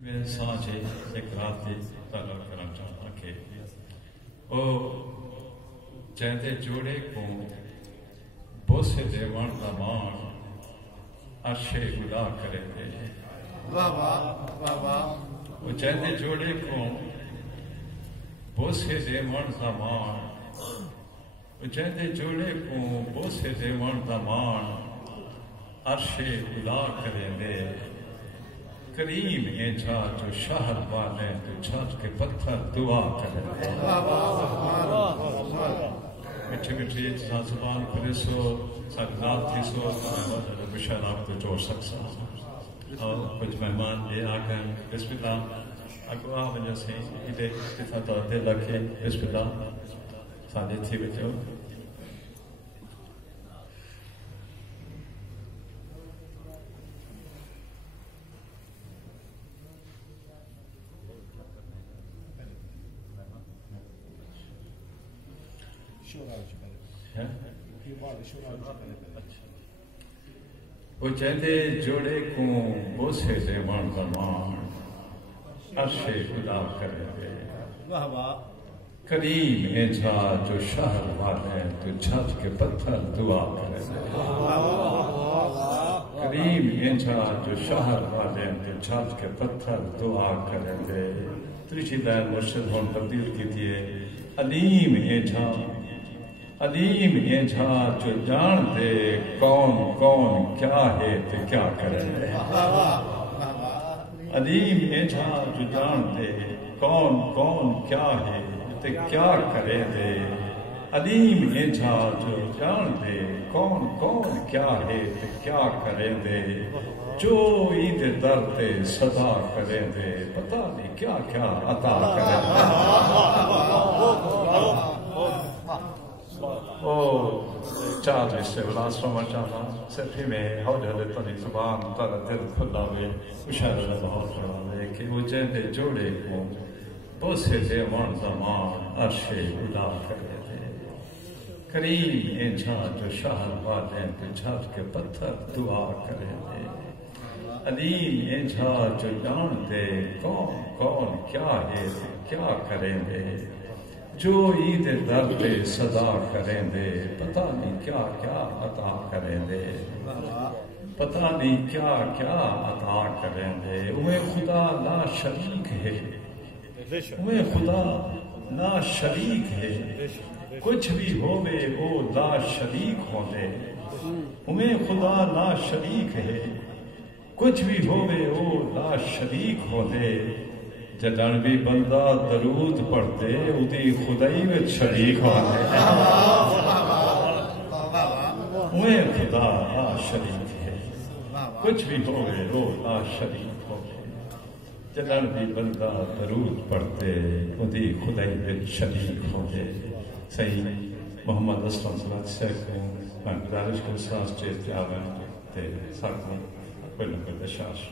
میں سانچے ایک رات دی تعلق کرنا چاہتا کہ او چہتے جوڑے کو بوسے دیوان دمان عرشے گدا کرے دے وہ چہتے جوڑے کو بوسے دیوان دمان وہ چہتے جوڑے کو بوسے دیوان دمان عرشے گدا کرے دے کریم ہے جا جو شہر والے تو چھت کے پتھر دعا کرے مٹھے مٹھے اجزا زبان کرے سو سرنات تھی سو بشار آپ تو جوڑ سکسا اور کچھ مہمان یہ آکر بسم اللہ اگو آمجا سے ادھے اتفاق دے لکھے بسم اللہ سانے تھی بچو وہ چہتے جوڑے کو بوسے دیوان دمان عرشے خدا کرے دے کریم ہے جا جو شہر والے تو چھت کے پتھر دعا کرے دے کریم ہے جا جو شہر والے تو چھت کے پتھر دعا کرے دے تریچی لائن مرشد ہون تبدیل کی دیئے علیم ہے جا علیم یہ جھا جو جان دے کون کون کیا ہے تو کیا کرے دے علیم یہ جھا جو جان دے کون کون کیا ہے تو کیا کرے دے علیم یہ جھا جو جان دے کون کون کیا ہے تو کیا کرے دے جو عید درد صدا کرے دے پتہ نہیں کیا کیا عطا کرے دے او چاہتے اس سے بلاس رمہ چاہتا صرفی میں ہو جلے تنی زبان تارا دل کھلا ہوئے مشاہدہ بہت رہا ہوئے کہ وہ جہنے جوڑے کو بوسے دیوان زمان عرشے ادا کرے دے کریم انجھا جو شہر والے پہ چھت کے پتھر دعا کرے دے علیم انجھا جو جان دے کون کون کیا ہے کیا کریں دے جو عید درد صدا کریں دے پتہ نہیں کیا کیا عطا کریں دے پتہ نہیں کیا کیا عطا کریں دے اوہ خدا لا شریک ہے اوہ خدا لا شریک ہے کچھ بھی ہوئے وہ لا شریک ہونے اوہ خدا لا شریک ہے کچھ بھی ہوئے وہ لا شریک ہونے جدن بھی بندہ درود پڑھتے ادھی خدائی میں شریک ہونے اوہ خدا لا شریک ہے کچھ بھی ہوئے وہ لا شریک ہونے جدن بھی بندہ درود پڑھتے ادھی خدائی میں شریک ہونے صحیح محمد اسلام صلی اللہ علیہ وسلم میں گزارش کے ساتھ چیز آوان تے ساتھ میں کوئی نہ کوئی دشاش